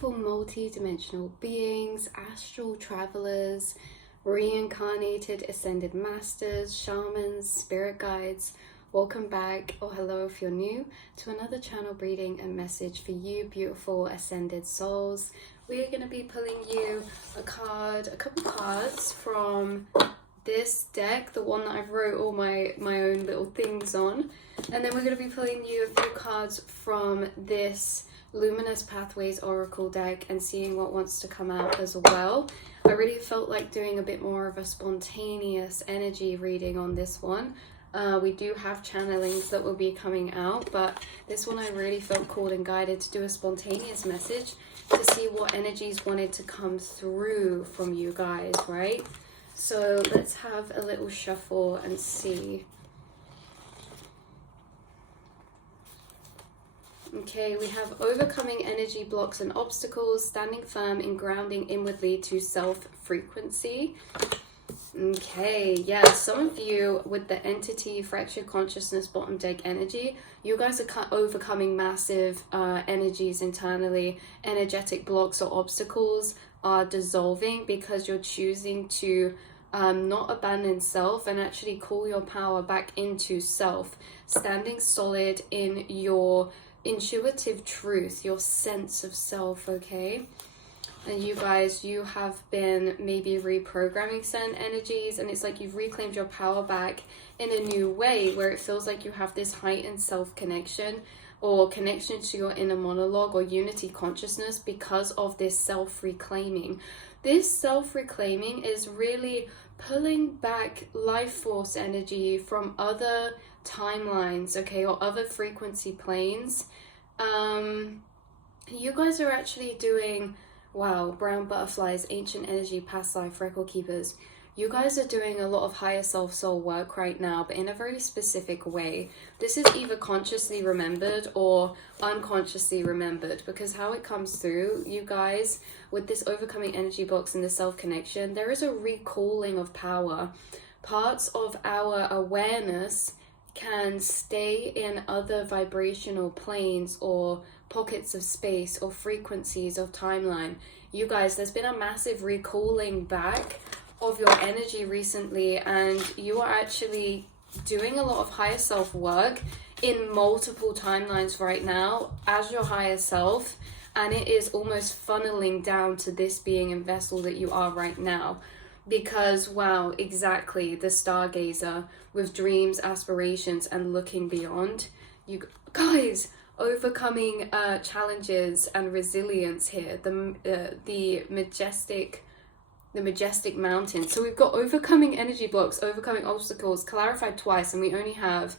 beautiful multi-dimensional beings, astral travelers, reincarnated ascended masters, shamans, spirit guides. Welcome back, or hello if you're new, to another channel reading and message for you beautiful ascended souls. We are going to be pulling you a couple cards from this deck, the one that I've wrote all my own little things on, and then we're going to be pulling you a few cards from this Luminous Pathways Oracle deck and seeing what wants to come out as well. I really felt like doing a bit more of a spontaneous energy reading on this one. We do have channelings that will be coming out, but this one I really felt called and guided to do a spontaneous message to see what energies wanted to come through from you guys, right? So let's have a little shuffle and see. Okay, we have overcoming energy blocks and obstacles, standing firm and grounding inwardly to self-frequency. Okay, yeah, some of you with the entity, fractured consciousness, bottom deck energy, you guys are overcoming massive energies internally. Energetic blocks or obstacles are dissolving because you're choosing to not abandon self and actually call your power back into self, standing solid in your intuitive truth, your sense of self, okay? And you guys, you have been maybe reprogramming certain energies, and it's like you've reclaimed your power back in a new way where it feels like you have this heightened self-connection or connection to your inner monologue or unity consciousness because of this self-reclaiming. This self-reclaiming is really pulling back life force energy from other timelines, okay, or other frequency planes. You guys are actually doing, wow, brown butterflies, ancient energy, past life, record keepers. You guys are doing a lot of higher self soul work right now, but in a very specific way. This is either consciously remembered or unconsciously remembered, because how it comes through, you guys, with this overcoming energy box and the self-connection, there is a recalling of power. Parts of our awareness can stay in other vibrational planes or pockets of space or frequencies of timeline. You guys, there's been a massive recalling back of your energy recently, and you are actually doing a lot of higher self work in multiple timelines right now as your higher self, and it is almost funneling down to this being in vessel that you are right now. Because, wow, exactly, the stargazer with dreams, aspirations, and looking beyond. You guys, overcoming challenges and resilience here. The majestic mountain. So we've got overcoming energy blocks, overcoming obstacles, clarified twice, and we only have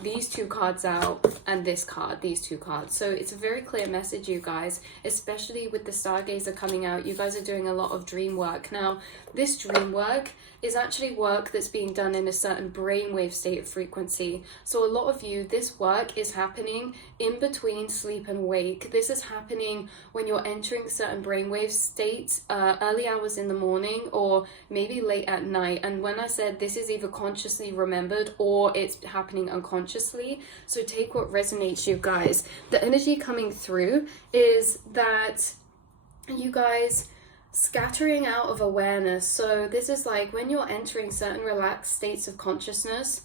these two cards out and this card, these two cards. So it's a very clear message, you guys, especially with the stargazer coming out. You guys are doing a lot of dream work. Now, this dream work is actually work that's being done in a certain brainwave state of frequency. So a lot of you, this work is happening in between sleep and wake. This is happening when you're entering certain brainwave states, early hours in the morning or maybe late at night. And when I said this is either consciously remembered or it's happening unconsciously, so take what resonates, you guys. The energy coming through is that you guys scattering out of awareness. So this is like when you're entering certain relaxed states of consciousness,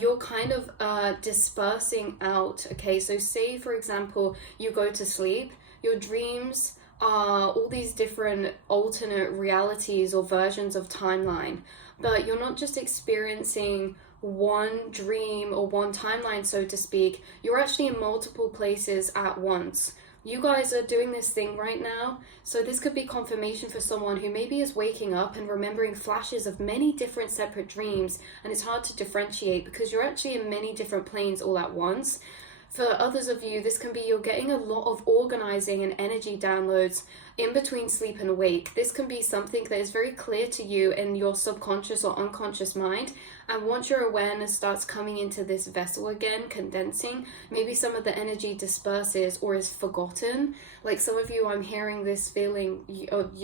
you're kind of dispersing out, okay? So say, for example, you go to sleep, your dreams are all these different alternate realities or versions of timeline, but you're not just experiencing one dream or one timeline, so to speak. You're actually in multiple places at once. You guys are doing this thing right now, so this could be confirmation for someone who maybe is waking up and remembering flashes of many different separate dreams, and it's hard to differentiate because you're actually in many different planes all at once. For others of you, this can be you're getting a lot of organizing and energy downloads in between sleep and awake. This can be something that is very clear to you in your subconscious or unconscious mind. And once your awareness starts coming into this vessel again, condensing, maybe some of the energy disperses or is forgotten. Like some of you, I'm hearing this feeling,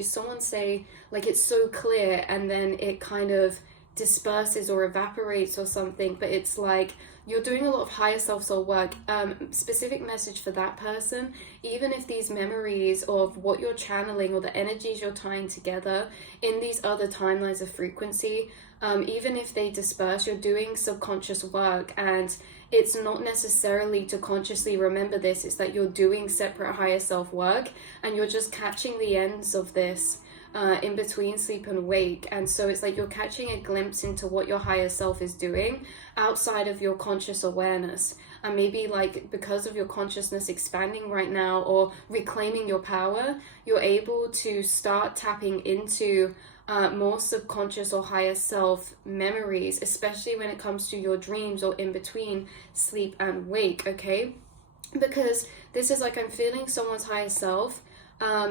someone say, like it's so clear and then it kind of disperses or evaporates or something, but it's like you're doing a lot of higher self soul work. Specific message for that person, even if these memories of what you're channeling or the energies you're tying together in these other timelines of frequency, even if they disperse, you're doing subconscious work, and it's not necessarily to consciously remember this, it's that you're doing separate higher self work and you're just catching the ends of this in between sleep and wake. And so it's like you're catching a glimpse into what your higher self is doing outside of your conscious awareness. And maybe like because of your consciousness expanding right now or reclaiming your power, you're able to start tapping into more subconscious or higher self memories, especially when it comes to your dreams or in between sleep and wake, okay? Because this is like, I'm feeling someone's higher self.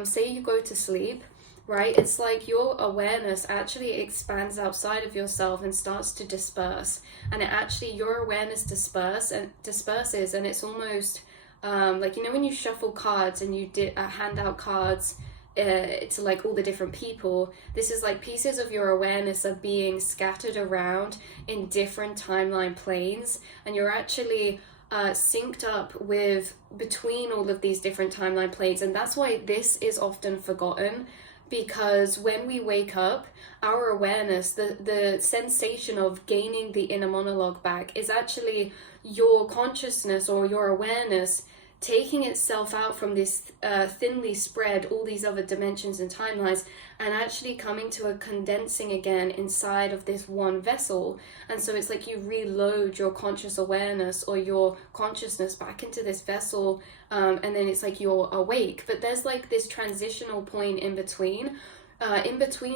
Say you go to sleep, right? It's like your awareness actually expands outside of yourself and starts to disperse. And it actually, your awareness disperses, and it's almost like, you know, when you shuffle cards and you hand out cards to like all the different people, this is like pieces of your awareness are being scattered around in different timeline planes, and you're actually synced up with between all of these different timeline planes. And that's why this is often forgotten, because when we wake up, our awareness, the sensation of gaining the inner monologue back is actually your consciousness or your awareness taking itself out from this thinly spread, all these other dimensions and timelines, and actually coming to a condensing again inside of this one vessel. And so it's like you reload your conscious awareness or your consciousness back into this vessel, and then it's like you're awake. But there's like this transitional point in between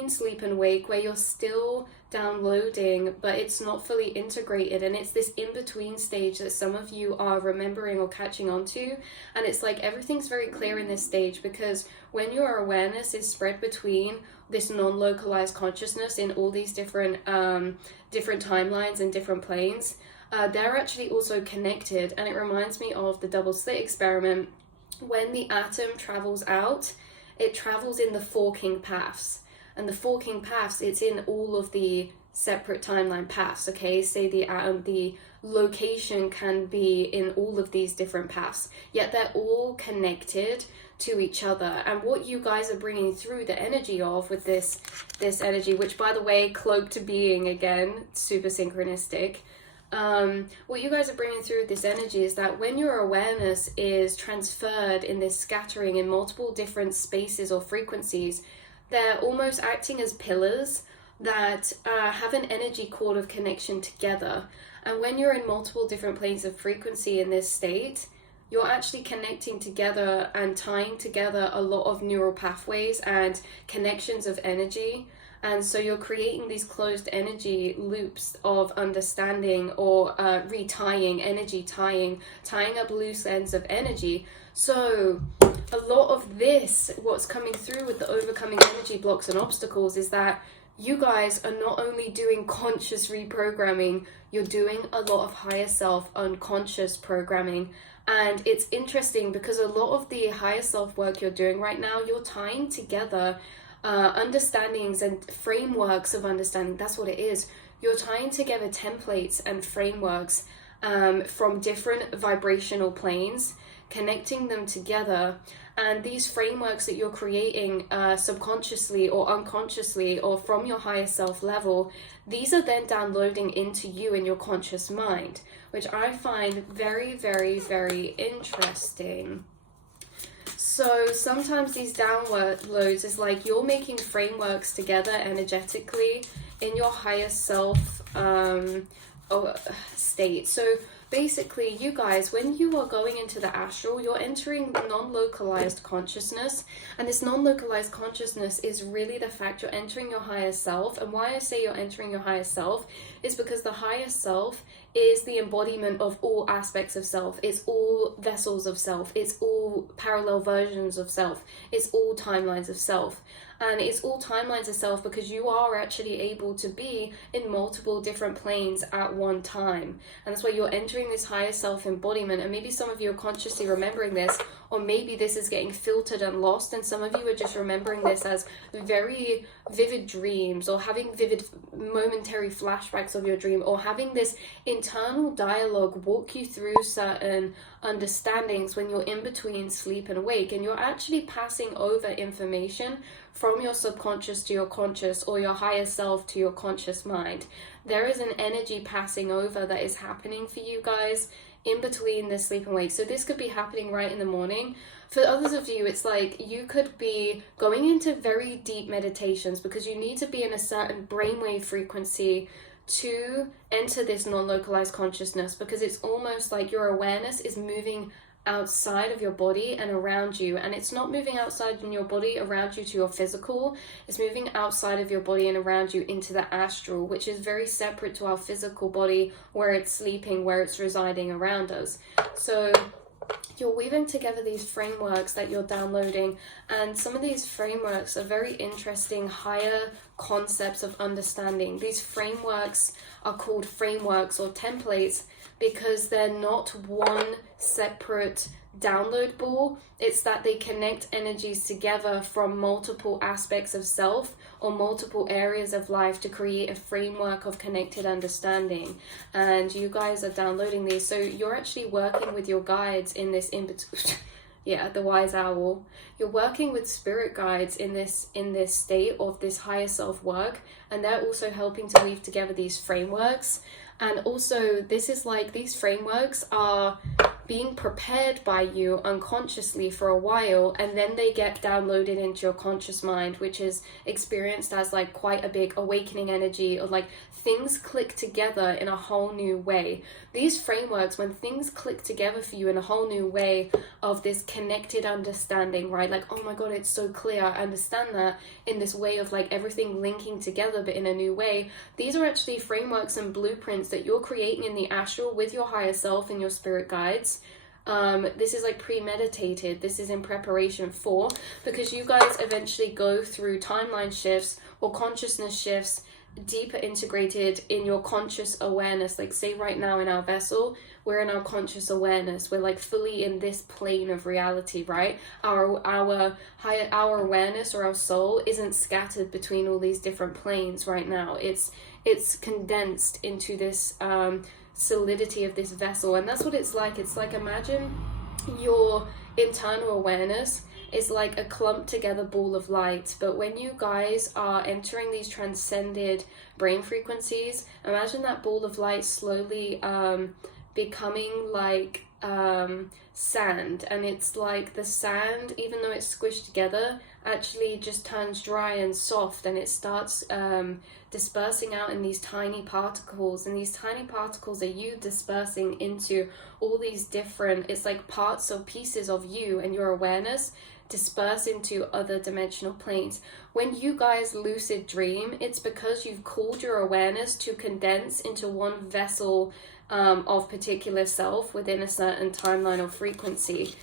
sleep and wake, where you're still downloading, but it's not fully integrated. And it's this in-between stage that some of you are remembering or catching on to. And it's like everything's very clear in this stage, because when your awareness is spread between this non-localized consciousness in all these different timelines and different planes, they're actually also connected. And it reminds me of the double slit experiment. When the atom travels out, it travels in the forking paths. And the forking paths, it's in all of the separate timeline paths, okay? Say the atom, the location can be in all of these different paths, yet they're all connected to each other. And what you guys are bringing through the energy of with this energy, which by the way, cloaked being, again, super synchronistic. What you guys are bringing through this energy is that when your awareness is transferred in this scattering in multiple different spaces or frequencies, they're almost acting as pillars that have an energy cord of connection together. And when you're in multiple different planes of frequency in this state, you're actually connecting together and tying together a lot of neural pathways and connections of energy. And so you're creating these closed energy loops of understanding or retying, energy tying up loose ends of energy. So a lot of this, what's coming through with the overcoming energy blocks and obstacles, is that you guys are not only doing conscious reprogramming, you're doing a lot of higher self unconscious programming. And it's interesting because a lot of the higher self work you're doing right now, you're tying together understandings and frameworks of understanding. That's what it is. You're tying together templates and frameworks from different vibrational planes, connecting them together. And these frameworks that you're creating subconsciously or unconsciously or from your higher self level, these are then downloading into you in your conscious mind, which I find very, very, very interesting. So sometimes these downloads is like you're making frameworks together energetically in your higher self state. So basically, you guys, when you are going into the astral, you're entering non-localized consciousness. And this non-localized consciousness is really the fact you're entering your higher self. And why I say you're entering your higher self is because the higher self is the embodiment of all aspects of self. It's all vessels of self. It's all parallel versions of self. It's all timelines of self. And it's all timelines of self because you are actually able to be in multiple different planes at one time. And that's why you're entering this higher self embodiment. And maybe some of you are consciously remembering this, or maybe this is getting filtered and lost, and some of you are just remembering this as very vivid dreams, or having vivid momentary flashbacks of your dream, or having this internal dialogue walk you through certain understandings when you're in between sleep and awake, and you're actually passing over information from your subconscious to your conscious, or your higher self to your conscious mind. There is an energy passing over that is happening for you guys in between the sleep and wake. So this could be happening right in the morning. For others of you, it's like you could be going into very deep meditations because you need to be in a certain brainwave frequency to enter this non-localized consciousness, because it's almost like your awareness is moving outside of your body and around you, and it's not moving outside in your body around you to your physical, it's moving outside of your body and around you into the astral, which is very separate to our physical body, where it's sleeping, where it's residing around us. So you're weaving together these frameworks that you're downloading, and some of these frameworks are very interesting higher concepts of understanding. These frameworks are called frameworks or templates because they're not one separate download ball. It's that they connect energies together from multiple aspects of self or multiple areas of life to create a framework of connected understanding. And you guys are downloading these, so you're actually working with your guides in this in-between. Yeah, the wise owl. You're working with spirit guides in this state of this higher self work, and they're also helping to weave together these frameworks. And also, this is like, these frameworks are being prepared by you unconsciously for a while, and then they get downloaded into your conscious mind, which is experienced as like quite a big awakening energy, or like things click together in a whole new way. These frameworks, when things click together for you in a whole new way of this connected understanding, right? Like, oh my God, it's so clear. I understand that in this way of like everything linking together, but in a new way. These are actually frameworks and blueprints that you're creating in the astral with your higher self and your spirit guides. This is like premeditated. This is in preparation for, because you guys eventually go through timeline shifts or consciousness shifts, deeper integrated in your conscious awareness. Like, say right now in our vessel, we're in our conscious awareness, we're like fully in this plane of reality, right? Our higher, our awareness or our soul isn't scattered between all these different planes right now. It's condensed into this solidity of this vessel. And that's what it's like. It's like, imagine your internal awareness is like a clumped together ball of light, but when you guys are entering these transcended brain frequencies, imagine that ball of light slowly becoming like sand, and it's like the sand, even though it's squished together, actually just turns dry and soft, and it starts dispersing out in these tiny particles, and these tiny particles are you dispersing into all these different, it's like parts or pieces of you and your awareness disperse into other dimensional planes. When you guys lucid dream, it's because you've called your awareness to condense into one vessel of particular self within a certain timeline or frequency.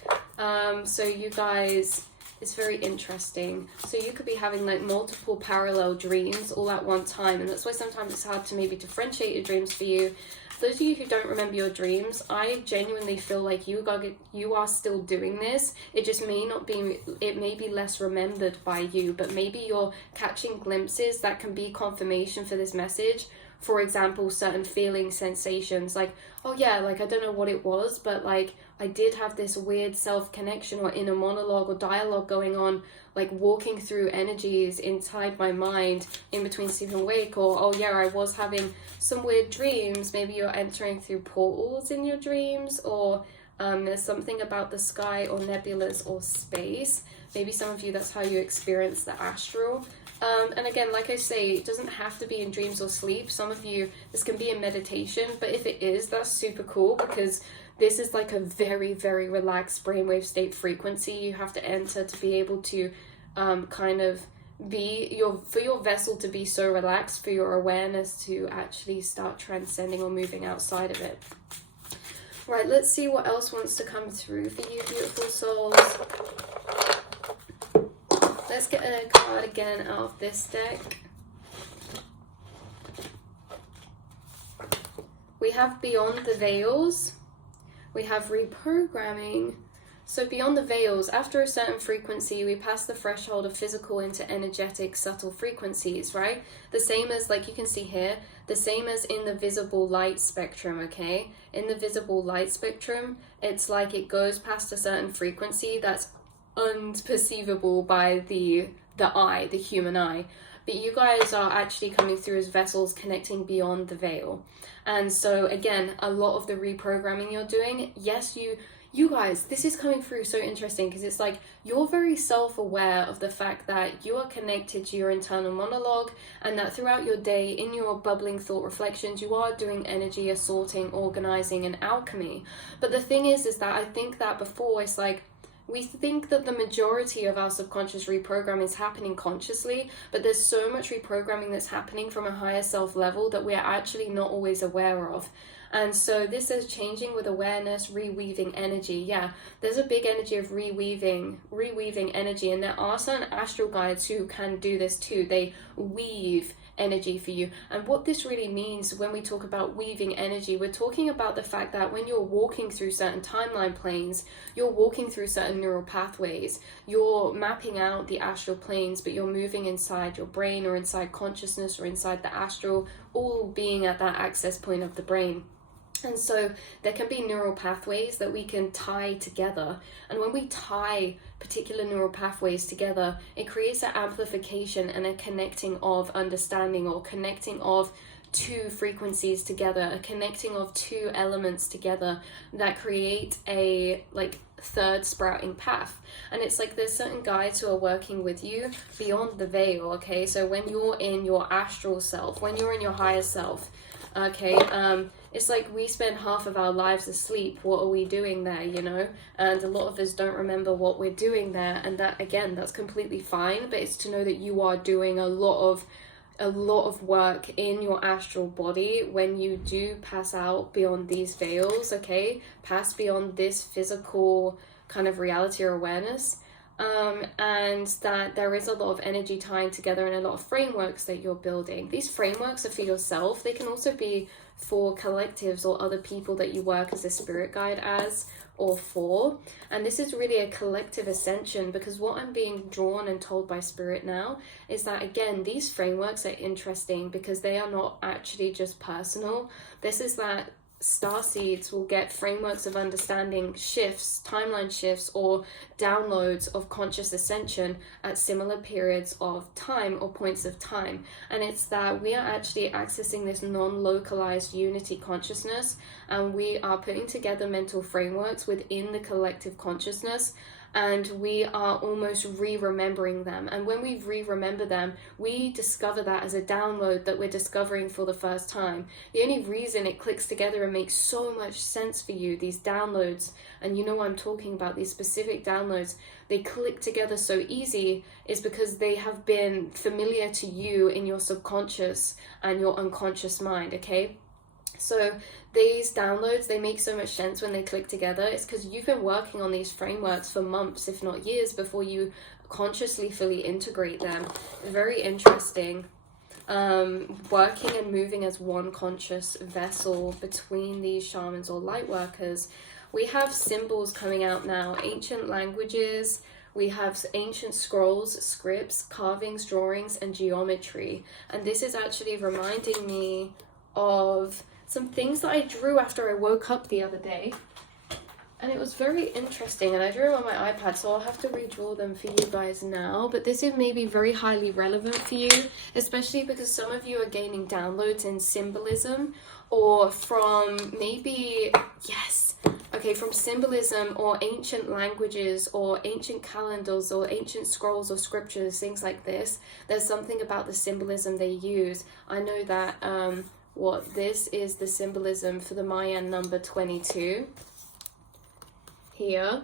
So you guys, it's very interesting. So you could be having like multiple parallel dreams all at one time, and that's why sometimes it's hard to maybe differentiate your dreams for you. Those of you who don't remember your dreams, I genuinely feel like you are still doing this. It just may not be, it may be less remembered by you, but maybe you're catching glimpses that can be confirmation for this message. For example, certain feelings, sensations, like, oh yeah, like I don't know what it was, but like I did have this weird self-connection or inner monologue or dialogue going on, like walking through energies inside my mind in between sleep and wake. Or, oh yeah, I was having some weird dreams. Maybe you're entering through portals in your dreams, or there's something about the sky or nebulas or space. Maybe some of you, that's how you experience the astral. And again, like I say, it doesn't have to be in dreams or sleep. Some of you, this can be in meditation, but if it is, that's super cool, because this is like a very, very relaxed brainwave state frequency you have to enter to be able to kind of be for your vessel to be so relaxed, for your awareness to actually start transcending or moving outside of it. Right, let's see what else wants to come through for you, beautiful souls. Let's get a card again out of this deck. We have Beyond the Veils. We have Reprogramming. So beyond the veils, after a certain frequency, we pass the threshold of physical into energetic, subtle frequencies, right? The same as, like you can see here, the same as in the visible light spectrum, okay? In the visible light spectrum, it's like it goes past a certain frequency that's unperceivable by the eye, the human eye. But you guys are actually coming through as vessels connecting beyond the veil. And so again, a lot of the reprogramming you're doing, yes, you guys, this is coming through so interesting, because it's like you're very self-aware of the fact that you are connected to your internal monologue, and that throughout your day, in your bubbling thought reflections, you are doing energy assorting, organizing, and alchemy. But the thing is that I think that before, it's like we think that the majority of our subconscious reprogramming is happening consciously, but there's so much reprogramming that's happening from a higher self level that we are actually not always aware of. And so this is changing with awareness, reweaving energy. Yeah, there's a big energy of reweaving energy. And there are certain astral guides who can do this too. They weave energy for you. And what this really means when we talk about weaving energy, we're talking about the fact that when you're walking through certain timeline planes, you're walking through certain neural pathways, you're mapping out the astral planes, but you're moving inside your brain or inside consciousness or inside the astral, all being at that access point of the brain. And so there can be neural pathways that we can tie together. And when we tie particular neural pathways together, it creates an amplification and a connecting of understanding, or connecting of two frequencies together, a connecting of two elements together that create a third sprouting path. And it's like there's certain guides who are working with you beyond the veil, okay? So when you're in your astral self, when you're in your higher self, okay, it's like we spend half of our lives asleep. What are we doing there, you know? And a lot of us don't remember what we're doing there, and that, again, that's completely fine. But it's to know that you are doing a lot of work in your astral body when you do pass out beyond these veils, okay? Pass beyond this physical kind of reality or awareness. And that there is a lot of energy tying together and a lot of frameworks that you're building. These frameworks are for yourself. They can also be for collectives or other people that you work as a spirit guide as or for. And this is really a collective ascension, because what I'm being drawn and told by spirit now is that, again, these frameworks are interesting because they are not actually just personal. This is that starseeds will get frameworks of understanding shifts, timeline shifts, or downloads of conscious ascension at similar periods of time or points of time. And it's that we are actually accessing this non-localized unity consciousness, and we are putting together mental frameworks within the collective consciousness, and we are almost re-remembering them. And when we re-remember them, we discover that as a download that we're discovering for the first time. The only reason it clicks together and makes so much sense for you, these downloads, and you know what I'm talking about, these specific downloads, they click together so easy, is because they have been familiar to you in your subconscious and your unconscious mind, okay? So these downloads, they make so much sense when they click together. It's because you've been working on these frameworks for months, if not years, before you consciously fully integrate them. Very interesting. Working and moving as one conscious vessel between these shamans or light workers. We have symbols coming out now, ancient languages. We have ancient scrolls, scripts, carvings, drawings, and geometry. And this is actually reminding me of some things that I drew after I woke up the other day, and it was very interesting, and I drew them on my iPad, so I'll have to redraw them for you guys now. But this is maybe very highly relevant for you, especially because some of you are gaining downloads in symbolism, or from maybe, yes, okay, from symbolism or ancient languages or ancient calendars or ancient scrolls or scriptures, things like this. There's something about the symbolism they use. I know that this is the symbolism for the Mayan number 22 here,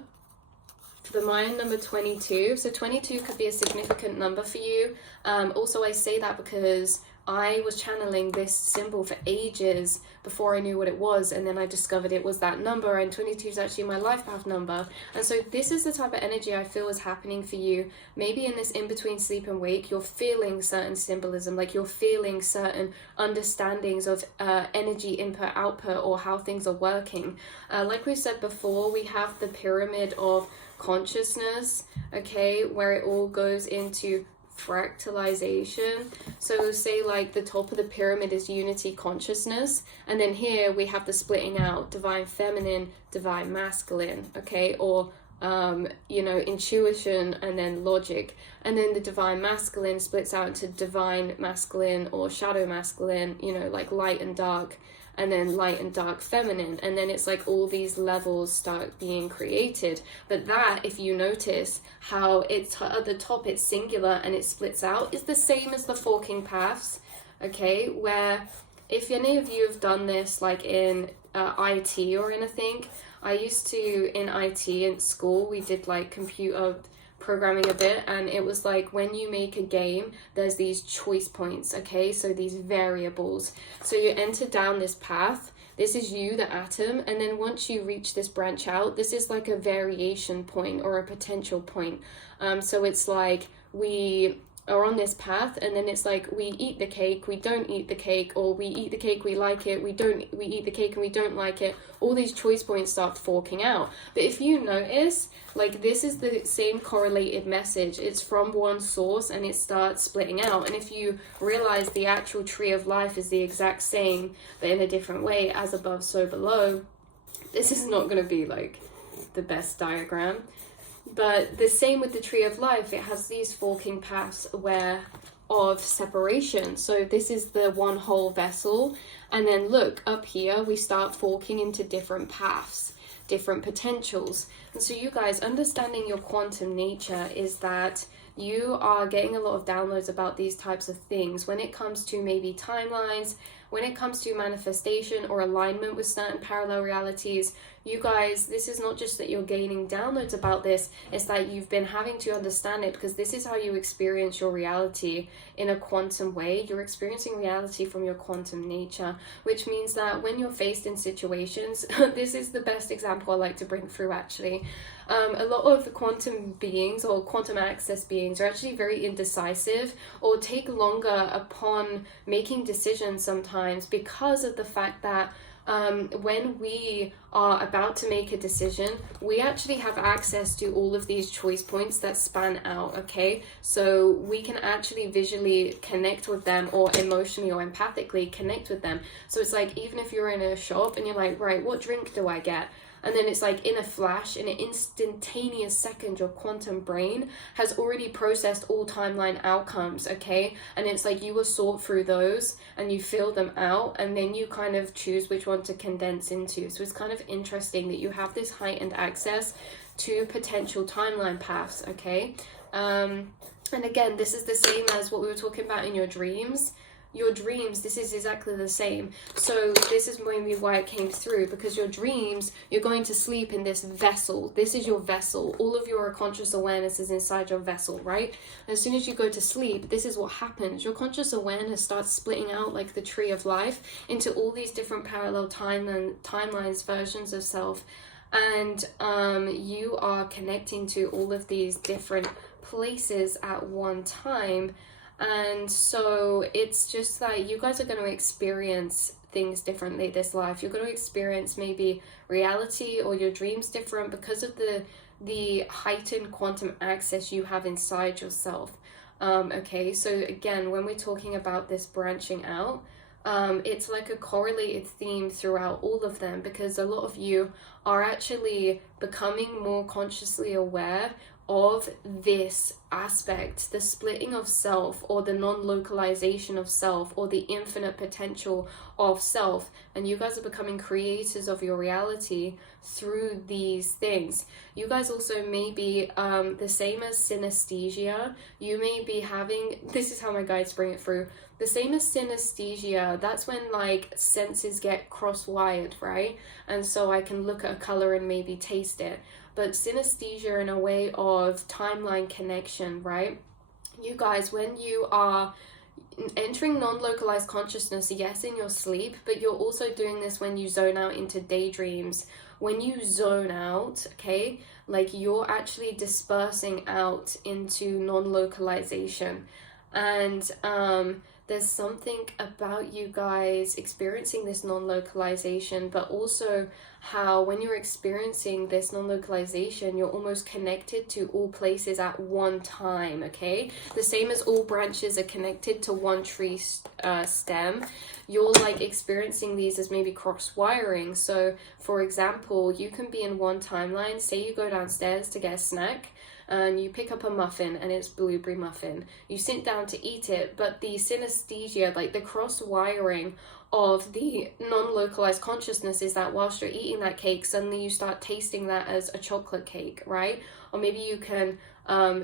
for the Mayan number 22. So 22 could be a significant number for you. Also, I say that because I was channeling this symbol for ages before I knew what it was, and then I discovered it was that number, and 22 is actually my life path number. And so this is the type of energy I feel is happening for you. Maybe in this in between sleep and wake, you're feeling certain symbolism, like you're feeling certain understandings of energy input output, or how things are working. Like we said before, we have the pyramid of consciousness, okay, where it all goes into fractalization. So say like the top of the pyramid is unity consciousness, and then here we have the splitting out, divine feminine, divine masculine, okay, or you know, intuition and then logic. And then the divine masculine splits out into divine masculine or shadow masculine, you know, like light and dark, and then light and dark feminine. And then it's like all these levels start being created. But that, if you notice how it's at the top, it's singular and it splits out, is the same as the forking paths, okay? Where if any of you have done this like in IT or anything, I used to, in IT in school, we did like computer programming a bit, and it was like when you make a game, there's these choice points, okay? So these variables. So you enter down this path. This is you, the atom, and then once you reach this branch out, this is like a variation point or a potential point. So it's like we are on this path, and then it's like we eat the cake, we don't eat the cake, or we eat the cake, we like it, we eat the cake and we don't like it. All these choice points start forking out. But if you notice, like this is the same correlated message. It's from one source and it starts splitting out. And if you realize the actual tree of life is the exact same but in a different way, as above so below, this is not going to be like the best diagram. But the same with the tree of life, it has these forking paths where of separation. So this is the one whole vessel, and then look up here, we start forking into different paths, different potentials. And so you guys, understanding your quantum nature is that you are getting a lot of downloads about these types of things when it comes to maybe timelines, when it comes to manifestation or alignment with certain parallel realities. You guys, this is not just that you're gaining downloads about this, it's that you've been having to understand it, because this is how you experience your reality in a quantum way. You're experiencing reality from your quantum nature, which means that when you're faced in situations, this is the best example I like to bring through actually. A lot of the quantum beings or quantum access beings are actually very indecisive or take longer upon making decisions sometimes, because of the fact that when we are about to make a decision, we actually have access to all of these choice points that span out, okay? So we can actually visually connect with them, or emotionally or empathically connect with them. So it's like, even if you're in a shop and you're like, right, what drink do I get? And then it's like in a flash, in an instantaneous second, your quantum brain has already processed all timeline outcomes, okay? And it's like you will sort through those and you fill them out, and then you kind of choose which one to condense into. So it's kind of interesting that you have this heightened access to potential timeline paths, okay? And again, this is the same as what we were talking about in your dreams. Your dreams, this is exactly the same. So this is maybe why it came through, because your dreams, you're going to sleep in this vessel. This is your vessel. All of your conscious awareness is inside your vessel, right? And as soon as you go to sleep, this is what happens. Your conscious awareness starts splitting out like the tree of life into all these different parallel timelines, versions of self. And you are connecting to all of these different places at one time. And so it's just that you guys are going to experience things differently this life. You're going to experience maybe reality or your dreams different because of the heightened quantum access you have inside yourself. Okay, so again, when we're talking about this branching out, it's like a correlated theme throughout all of them, because a lot of you are actually becoming more consciously aware of this aspect, the splitting of self, or the non-localization of self, or the infinite potential of self. And you guys are becoming creators of your reality through these things. You guys also may be the same as synesthesia. You may be having, this is how my guides bring it through, the same as synesthesia. That's when like senses get cross-wired, right? And so I can look at a color and maybe taste it. But synesthesia in a way of timeline connection, right? You guys, when you are entering non-localized consciousness, yes, in your sleep, but you're also doing this when you zone out into daydreams. When you zone out, okay, like you're actually dispersing out into non-localization. And there's something about you guys experiencing this non-localization, but also how when you're experiencing this non-localization, you're almost connected to all places at one time, okay? The same as all branches are connected to one tree stem. You're like experiencing these as maybe cross-wiring. So for example, you can be in one timeline. Say you go downstairs to get a snack, and you pick up a muffin and it's blueberry muffin. You sit down to eat it, but the synesthesia, like the cross wiring of the non-localized consciousness, is that whilst you're eating that cake, suddenly you start tasting that as a chocolate cake, right? Or maybe you can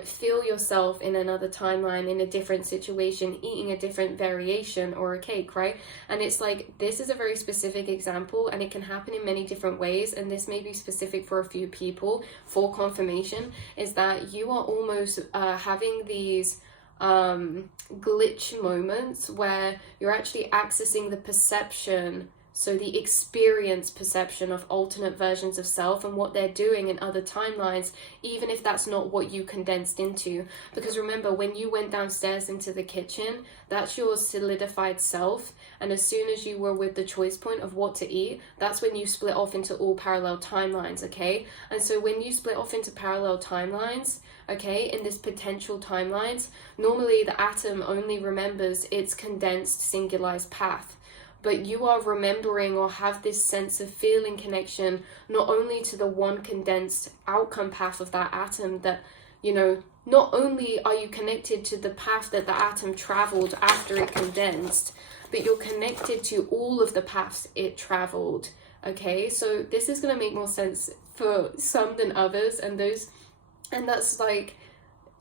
feel yourself in another timeline in a different situation eating a different variation or a cake, right? And it's like, this is a very specific example, and it can happen in many different ways, and this may be specific for a few people. For confirmation, is that you are almost having these glitch moments where you're actually accessing the perception, so the experience perception of alternate versions of self and what they're doing in other timelines, even if that's not what you condensed into. Because remember, when you went downstairs into the kitchen, that's your solidified self, and as soon as you were with the choice point of what to eat, that's when you split off into all parallel timelines, okay? And so when you split off into parallel timelines, okay, in this potential timelines, normally the atom only remembers its condensed singularized path. But you are remembering or have this sense of feeling connection not only to the one condensed outcome path of that atom, that, you know, not only are you connected to the path that the atom traveled after it condensed, but you're connected to all of the paths it traveled, okay? So this is going to make more sense for some than others, and that's like,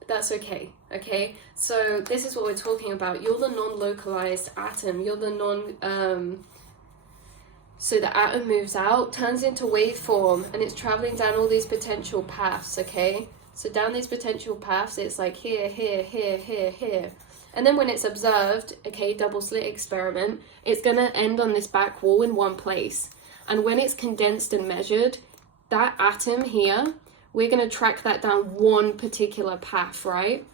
that's okay, okay? So this is what we're talking about. You're the non-localized atom. You're the so the atom moves out, turns into waveform, and it's traveling down all these potential paths, okay? So down these potential paths, it's like here, here, here, here, here. And then when it's observed, okay, double slit experiment, it's gonna end on this back wall in one place. And when it's condensed and measured, that atom here, we're going to track that down one particular path, right?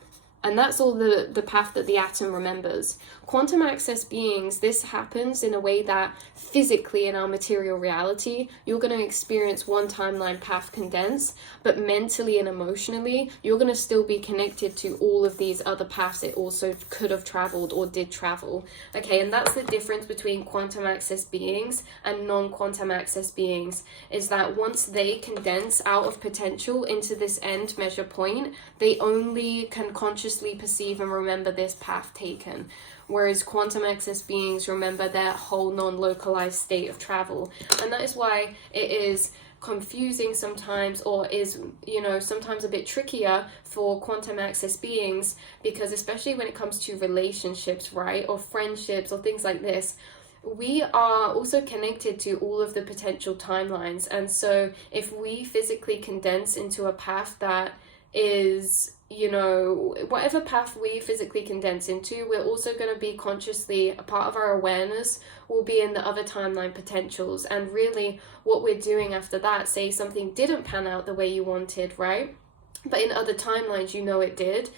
And that's all the path that the atom remembers. Quantum access beings, this happens in a way that physically in our material reality, you're going to experience one timeline path condense, but mentally and emotionally, you're going to still be connected to all of these other paths it also could have traveled or did travel. Okay, and that's the difference between quantum access beings and non-quantum access beings, is that once they condense out of potential into this end measure point, they only can consciously perceive and remember this path taken, whereas quantum access beings remember their whole non-localized state of travel. And that is why it is confusing sometimes, or is, you know, sometimes a bit trickier for quantum access beings, because especially when it comes to relationships, right, or friendships or things like this, we are also connected to all of the potential timelines. And so if we physically condense into a path that is, you know, whatever path we physically condense into, we're also going to be consciously, a part of our awareness will be in the other timeline potentials. And really what we're doing after that, say something didn't pan out the way you wanted, right? But in other timelines, you know it did.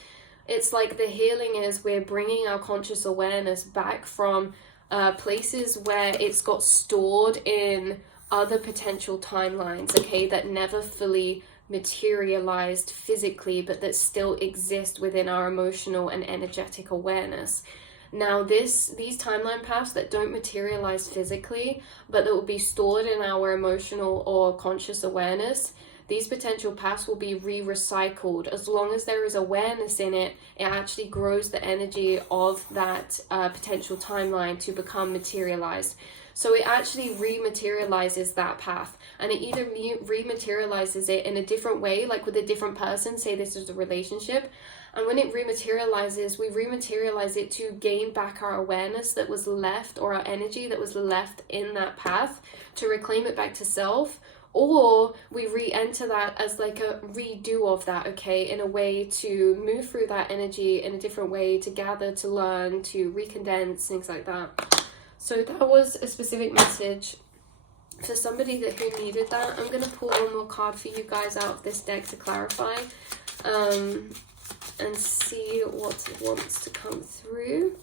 It's like the healing is we're bringing our conscious awareness back from places where it's got stored in other potential timelines, okay, that never fully materialized physically, but that still exist within our emotional and energetic awareness. Now these timeline paths that don't materialize physically, but that will be stored in our emotional or conscious awareness, these potential paths will be re-recycled. As long as there is awareness in it, it actually grows the energy of that potential timeline to become materialized. So it actually rematerializes that path, and it either rematerializes it in a different way, like with a different person, say this is a relationship, and when it rematerializes, we rematerialize it to gain back our awareness that was left, or our energy that was left in that path, to reclaim it back to self. or we re-enter that as like a redo of that, okay, in a way to move through that energy in a different way, to gather, to learn, to recondense, things like that. So that was a specific message for somebody who needed that. I'm going to pull one more card for you guys out of this deck to clarify, and see what wants to come through.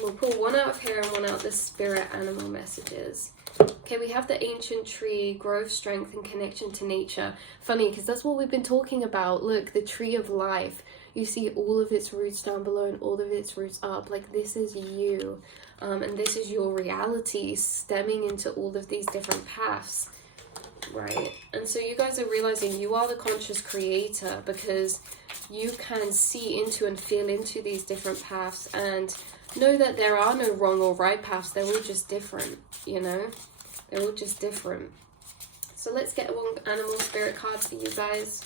We'll pull one out of here and one out of the spirit animal messages. Okay, we have the ancient tree, growth, strength, and connection to nature. Funny, because that's what we've been talking about. Look, the tree of life. You see all of its roots down below and all of its roots up. Like, this is you. And this is your reality stemming into all of these different paths. Right? And so you guys are realizing you are the conscious creator, because you can see into and feel into these different paths, and know that there are no wrong or right paths. They're all just different, you know? They're all just different. So let's get one animal spirit card for you guys.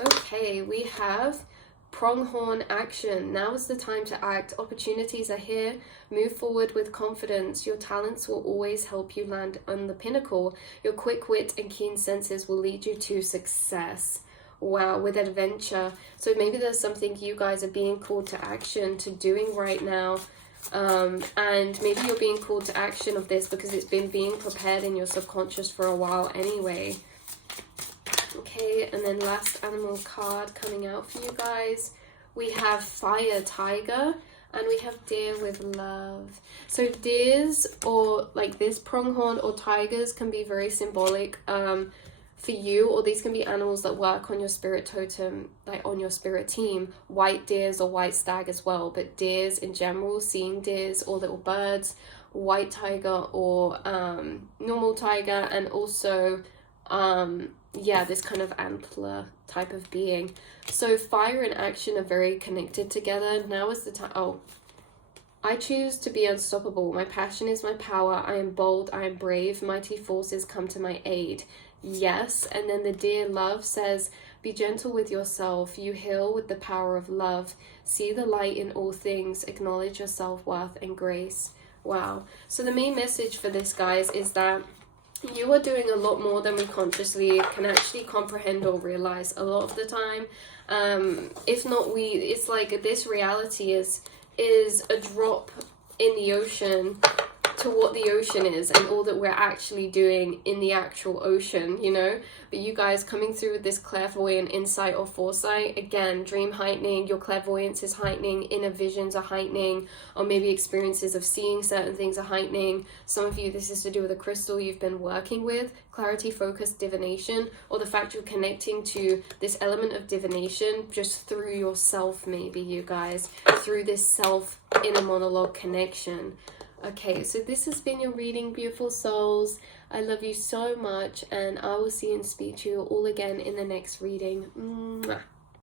Okay, we have pronghorn action. Now is the time to act. Opportunities are here. Move forward with confidence. Your talents will always help you land on the pinnacle. Your quick wit and keen senses will lead you to success. Wow, with adventure. So maybe there's something you guys are being called to action, to doing right now. And maybe you're being called to action of this because it's been being prepared in your subconscious for a while anyway. Okay, and then last animal card coming out for you guys. We have fire tiger, and we have deer with love. So deers, or like this pronghorn or tigers, can be very symbolic for you, or these can be animals that work on your spirit totem, like on your spirit team. White deers or white stag as well, but deers in general, seeing deers or little birds, white tiger or normal tiger, and also yeah, this kind of antler type of being. So fire and action are very connected together. Now is the time. Oh, I choose to be unstoppable. My passion is my power. I am bold. I am brave. Mighty forces come to my aid. Yes. And then the deer love says, be gentle with yourself. You heal with the power of love. See the light in all things. Acknowledge your self-worth and grace. Wow. So the main message for this, guys, is that you are doing a lot more than we consciously can actually comprehend or realize a lot of the time. If not, it's like this reality is a drop in the ocean to what the ocean is and all that we're actually doing in the actual ocean, you know. But you guys coming through with this clairvoyant insight or foresight, again, dream heightening, your clairvoyance is heightening, inner visions are heightening, or maybe experiences of seeing certain things are heightening. Some of you, this is to do with a crystal you've been working with, clarity, focus, divination, or the fact you're connecting to this element of divination just through yourself, maybe, you guys, through this self inner monologue connection. Okay, so this has been your reading, beautiful souls. I love you so much, and I will see and speak to you all again in the next reading. Mwah.